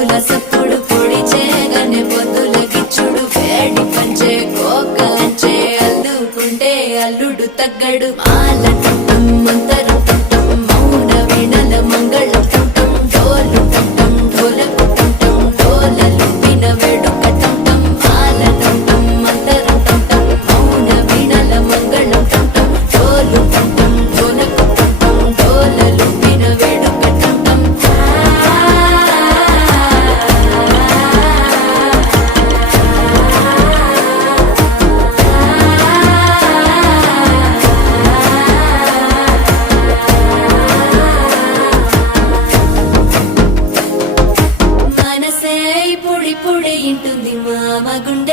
డప్పుల సప్పుడు పొడి చేయగానే పొద్దుల గిచ్చుడు వేడి పంచే కోకలంచే అల్లుకుంటే అల్లుడు తగ్గడు మాల టం మంతర టం మౌన వీణల మంగళ టం డోలు టం ఢోలకు టం డోలలు విన వేడుక టం మాల టం మంతర టం మౌన వీణల మంగళ టం డోలు టం ఢోలకు టం డోలలు విన వేడుక టం మనసే పొడి పొడి ఇంటుంది మామ గుండె